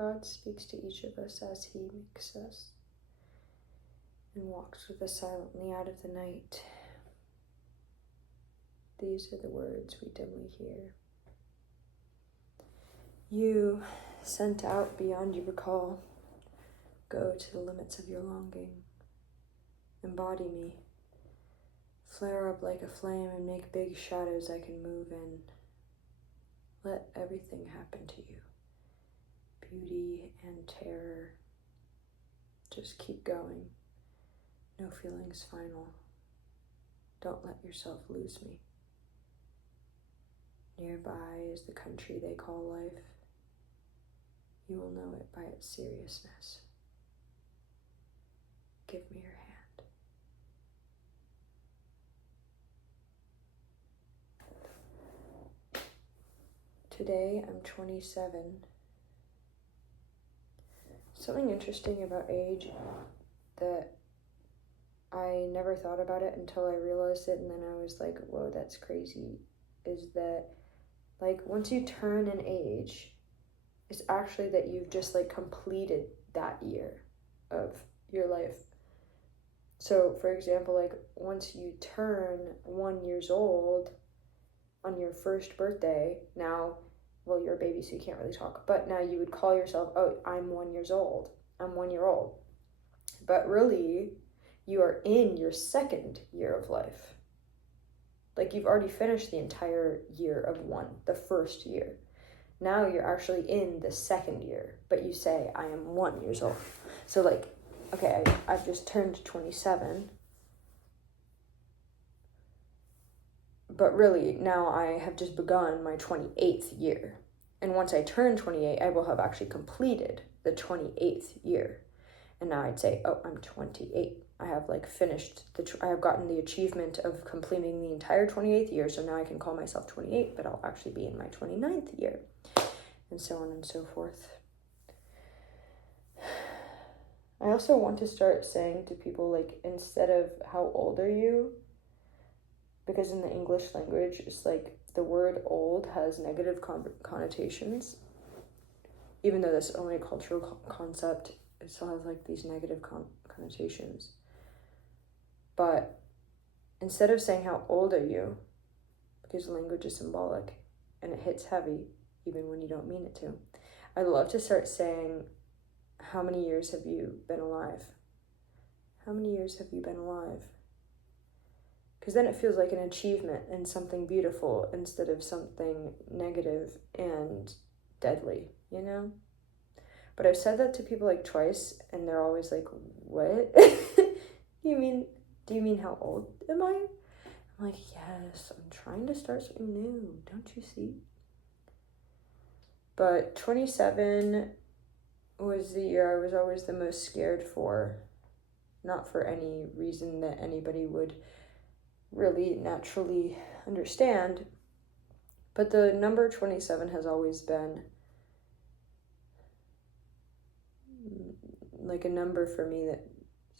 God speaks to each of us as He makes us and walks with us silently out of the night. These are the words we dimly hear. You, sent out beyond your recall, go to the limits of your longing. Embody me. Flare up like a flame and make big shadows I can move in. Let everything happen to you. Beauty and terror. Just keep going. No feelings final. Don't let yourself lose me. Nearby is the country they call life. You will know it by its seriousness. Give me your hand. Today I'm 27. Something interesting about age that I never thought about it until I realized it, and then I was like, whoa, that's crazy, is that like once you turn an age, it's actually that you've just like completed that year of your life. So for example, like once you turn 1 year old on your first birthday, now, well, you're a baby so you can't really talk, but now you would call yourself, oh, I'm 1 year old. I'm 1 year old. But really, you are in your second year of life. Like you've already finished the entire year of one, the first year. Now you're actually in the second year, but you say, I am 1 year old. So like, okay, I've just turned 27. But really, now I have just begun my 28th year. And once I turn 28, I will have actually completed the 28th year. And now I'd say, oh, I'm 28. I have like finished, I have gotten the achievement of completing the entire 28th year. So now I can call myself 28, but I'll actually be in my 29th year. And so on and so forth. I also want to start saying to people, like, instead of how old are you, because in the English language, it's like the word old has negative connotations. Even though that's only a cultural concept, it still has like these negative connotations. But instead of saying how old are you, because language is symbolic and it hits heavy even when you don't mean it to, I'd love to start saying, how many years have you been alive? How many years have you been alive? Because then it feels like an achievement and something beautiful instead of something negative and deadly, you know? But I've said that to people like twice, and they're always like, what? Do you mean how old am I? I'm like, yes, I'm trying to start something new. Don't you see? But 27 was the year I was always the most scared for. Not for any reason that anybody would really naturally understand, but the number 27 has always been like a number for me that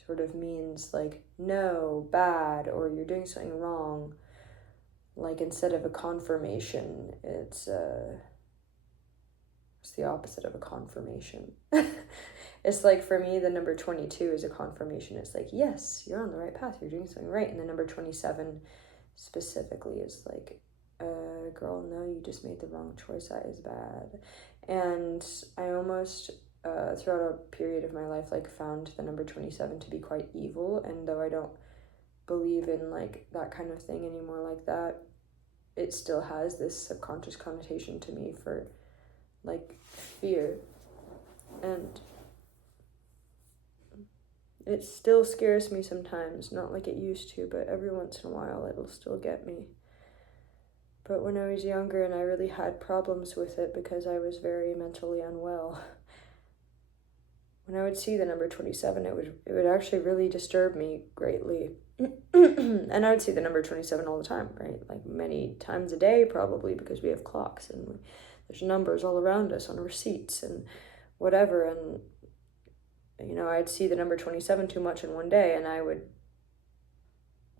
sort of means like no, bad, or you're doing something wrong. Like instead of a confirmation, it's the opposite of a confirmation. It's like for me, the number 22 is a confirmation. It's like, yes, you're on the right path. You're doing something right. And the number 27 specifically is like, girl, no, you just made the wrong choice. That is bad. And I almost, throughout a period of my life, like found the number 27 to be quite evil. And though I don't believe in like that kind of thing anymore like that, it still has this subconscious connotation to me for like fear. And it still scares me sometimes, not like it used to, but every once in a while it'll still get me. But when I was younger and I really had problems with it because I was very mentally unwell, when I would see the number 27, it would actually really disturb me greatly. And I would see the number 27 all the time, right? Like many times a day probably, because we have clocks and there's numbers all around us on receipts and whatever. And you know, I'd see the number 27 too much in one day and I would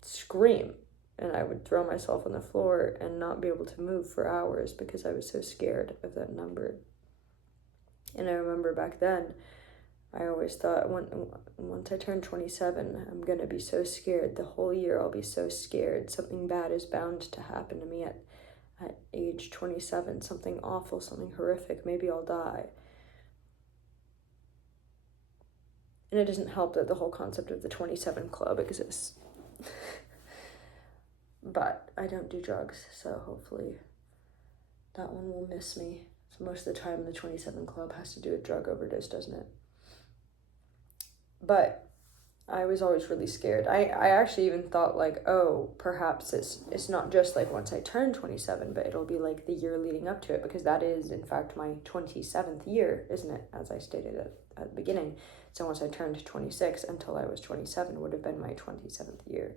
scream and I would throw myself on the floor and not be able to move for hours because I was so scared of that number. And I remember back then, I always thought once I turn 27, I'm going to be so scared. The whole year I'll be so scared. Something bad is bound to happen to me at age 27. Something awful, something horrific. Maybe I'll die. And it doesn't help that the whole concept of the 27 Club exists. But I don't do drugs, so hopefully that one will miss me. So most of the time the 27 Club has to do with drug overdose, doesn't it? But I was always really scared. I actually even thought like, oh, perhaps it's not just like once I turn 27, but it'll be like the year leading up to it, because that is in fact my 27th year, isn't it? As I stated at the beginning. So once I turned 26 until I was 27 would have been my 27th year.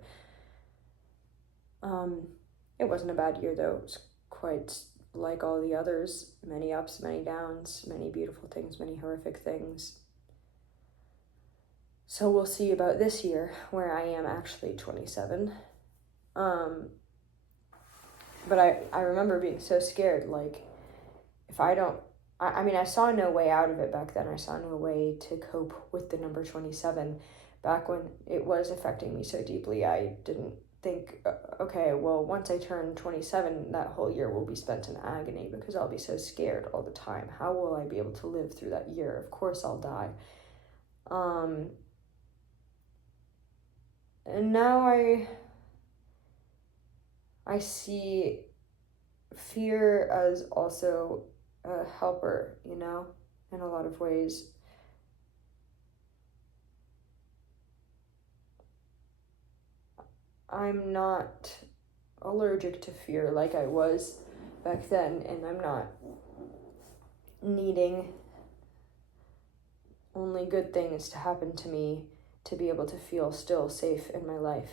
It wasn't a bad year though. It was quite like all the others. Many ups, many downs, many beautiful things, many horrific things. So we'll see about this year, where I am actually 27. But I remember being so scared, like, if I don't, I mean, I saw no way out of it back then. I saw no way to cope with the number 27. Back when it was affecting me so deeply, I didn't think, okay, well, once I turn 27, that whole year will be spent in agony, because I'll be so scared all the time. How will I be able to live through that year? Of course I'll die. And now I see fear as also a helper, in a lot of ways. I'm not allergic to fear like I was back then, and I'm not needing only good things to happen to me to be able to feel still safe in my life.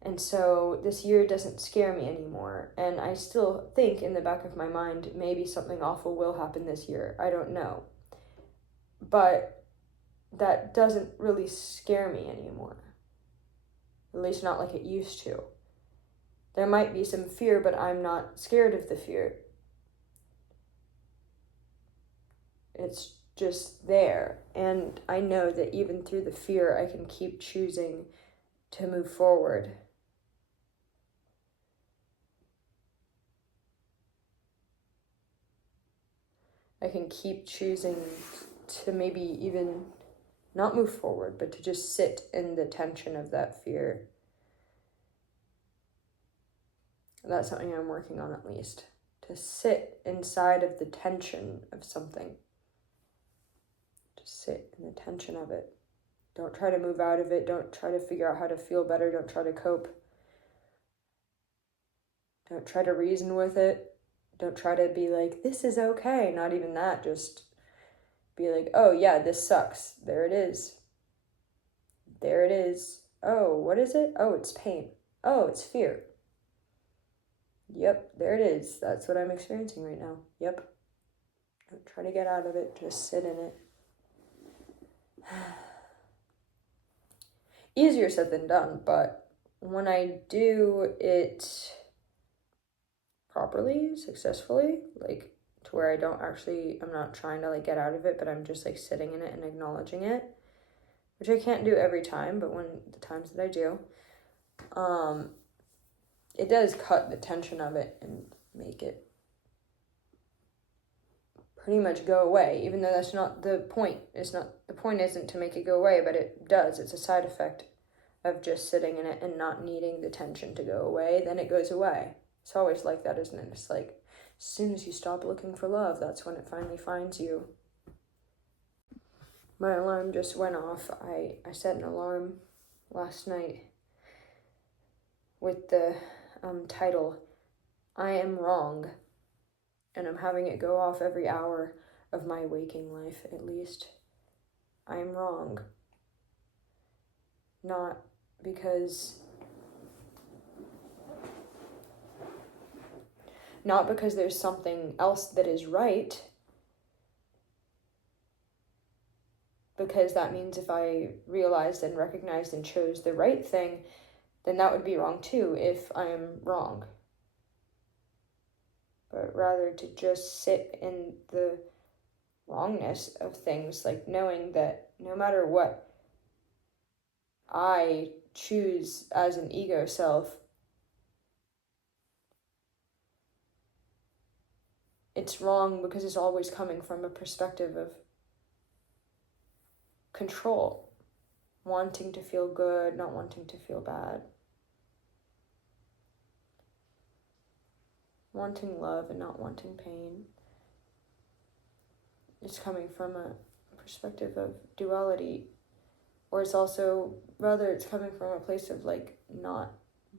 And so this year doesn't scare me anymore. And I still think in the back of my mind, maybe something awful will happen this year. I don't know. But that doesn't really scare me anymore. At least not like it used to. There might be some fear, but I'm not scared of the fear. It's just there. And I know that even through the fear, I can keep choosing to move forward. I can keep choosing to maybe even not move forward, but to just sit in the tension of that fear. That's something I'm working on, at least. To sit inside of the tension of something. Just sit in the tension of it. Don't try to move out of it. Don't try to figure out how to feel better. Don't try to cope. Don't try to reason with it. Don't try to be like, this is okay. Not even that. Just be like, oh yeah, this sucks. There it is. There it is. Oh, what is it? Oh, it's pain. Oh, it's fear. Yep, there it is. That's what I'm experiencing right now. Yep. Don't try to get out of it. Just sit in it. Easier said than done, but when I do it properly, successfully, like to where I'm not trying to like get out of it, but I'm just like sitting in it and acknowledging it, which I can't do every time, but when the times that I do, it does cut the tension of it and make it pretty much go away, even though that's not the point. The point isn't to make it go away, but it does. It's a side effect of just sitting in it and not needing the tension to go away. Then it goes away. It's always like that, isn't it? It's like, as soon as you stop looking for love, that's when it finally finds you. My alarm just went off. I set an alarm last night with the title, I Am Wrong. And I'm having it go off every hour of my waking life, at least. I am wrong. Not because there's something else that is right, because that means if I realized and recognized and chose the right thing, then that would be wrong too if I am wrong. But rather to just sit in the wrongness of things, like knowing that no matter what I choose as an ego self, it's wrong because it's always coming from a perspective of control, wanting to feel good, not wanting to feel bad, wanting love and not wanting pain. It's coming from a perspective of duality, or it's also, rather, it's coming from a place of like not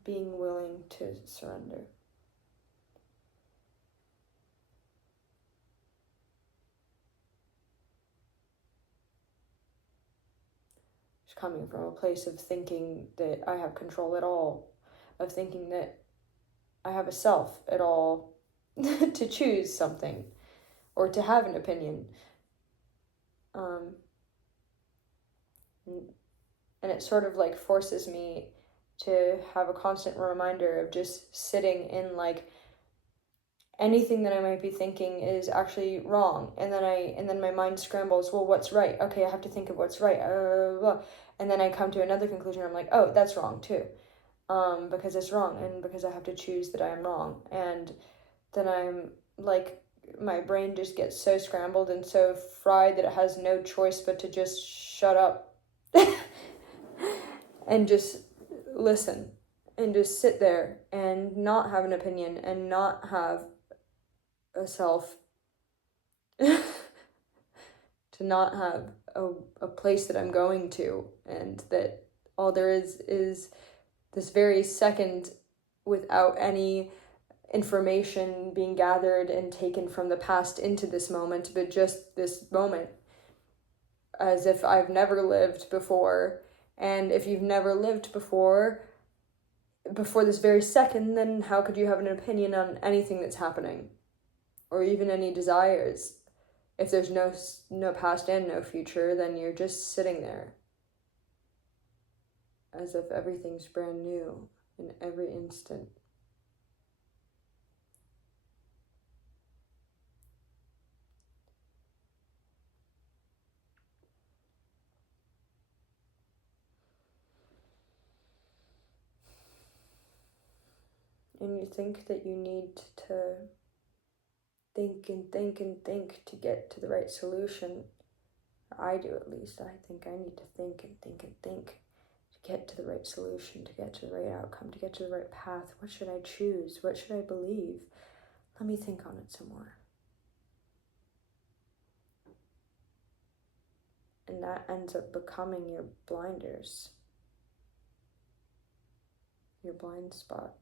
being willing to surrender. It's coming from a place of thinking that I have control at all, of thinking that I have a self at all to choose something or to have an opinion. And it sort of like forces me to have a constant reminder of just sitting in like anything that I might be thinking is actually wrong, and then my mind scrambles. Well, what's right? Okay, I have to think of what's right. Blah. And then I come to another conclusion. I'm like, oh, that's wrong too, because it's wrong, and because I have to choose that I am wrong, and then I'm like, my brain just gets so scrambled and so fried that it has no choice but to just shut up and just listen and just sit there and not have an opinion and not have a self, to not have a place that I'm going to, and that all there is this very second without any information being gathered and taken from the past into this moment, but just this moment, as if I've never lived before. And if you've never lived before this very second, then how could you have an opinion on anything that's happening, or even any desires? If there's no past and no future, then you're just sitting there as if everything's brand new in every instant. And you think that you need to think and think and think to get to the right solution. I do, at least. I think I need to think and think and think to get to the right solution, to get to the right outcome, to get to the right path. What should I choose? What should I believe? Let me think on it some more. And that ends up becoming your blinders, your blind spot.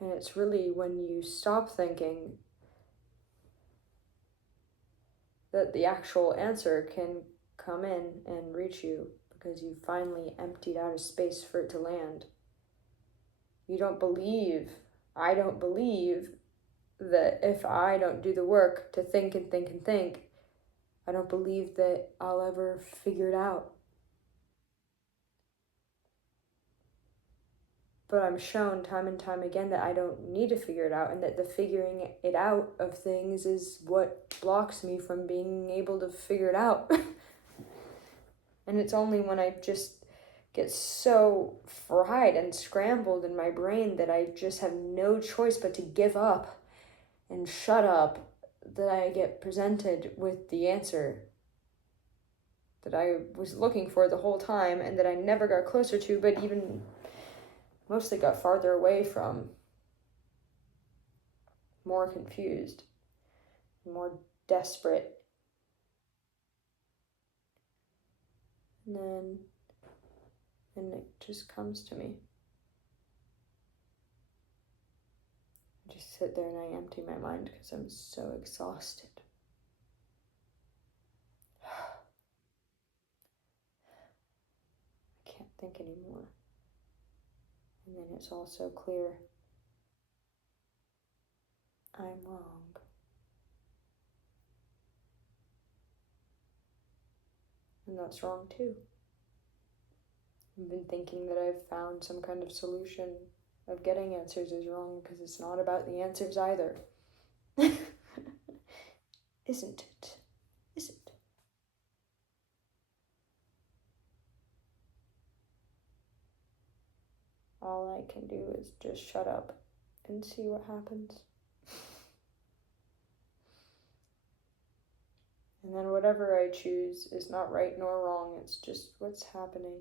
And it's really when you stop thinking that the actual answer can come in and reach you, because you finally emptied out a space for it to land. I don't believe that if I don't do the work to think and think and think, I don't believe that I'll ever figure it out. But I'm shown time and time again that I don't need to figure it out, and that the figuring it out of things is what blocks me from being able to figure it out. And it's only when I just get so fried and scrambled in my brain that I just have no choice but to give up and shut up that I get presented with the answer that I was looking for the whole time, and that I never got closer to, but even mostly got farther away from, more confused, more desperate. And it just comes to me. I just sit there and I empty my mind because I'm so exhausted. I can't think anymore. And then it's all so clear. I'm wrong. And that's wrong too. I've been thinking that I've found some kind of solution of getting answers is wrong, because it's not about the answers either. Isn't it? Is it? All I can do is just shut up and see what happens. And then whatever I choose is not right nor wrong, it's just what's happening.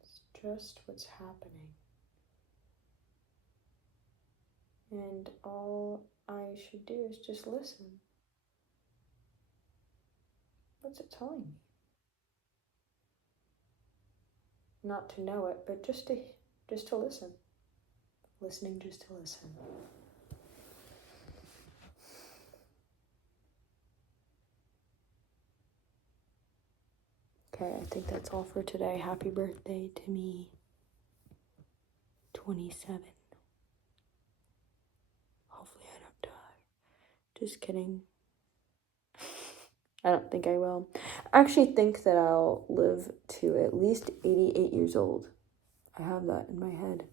It's just what's happening. And all I should do is just listen. What's it telling me? Not to know it, but just to listen. Listening just to listen. Okay, I think that's all for today. Happy birthday to me. 27. Hopefully I don't die. Just kidding. I don't think I will. I actually think that I'll live to at least 88 years old. I have that in my head.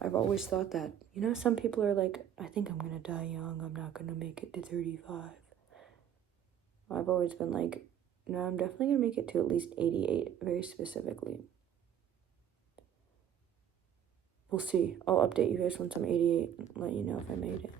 I've always thought that. You know, some people are like, I think I'm going to die young. I'm not going to make it to 35. I've always been like, no, I'm definitely going to make it to at least 88, very specifically. We'll see. I'll update you guys once I'm 88 and let you know if I made it.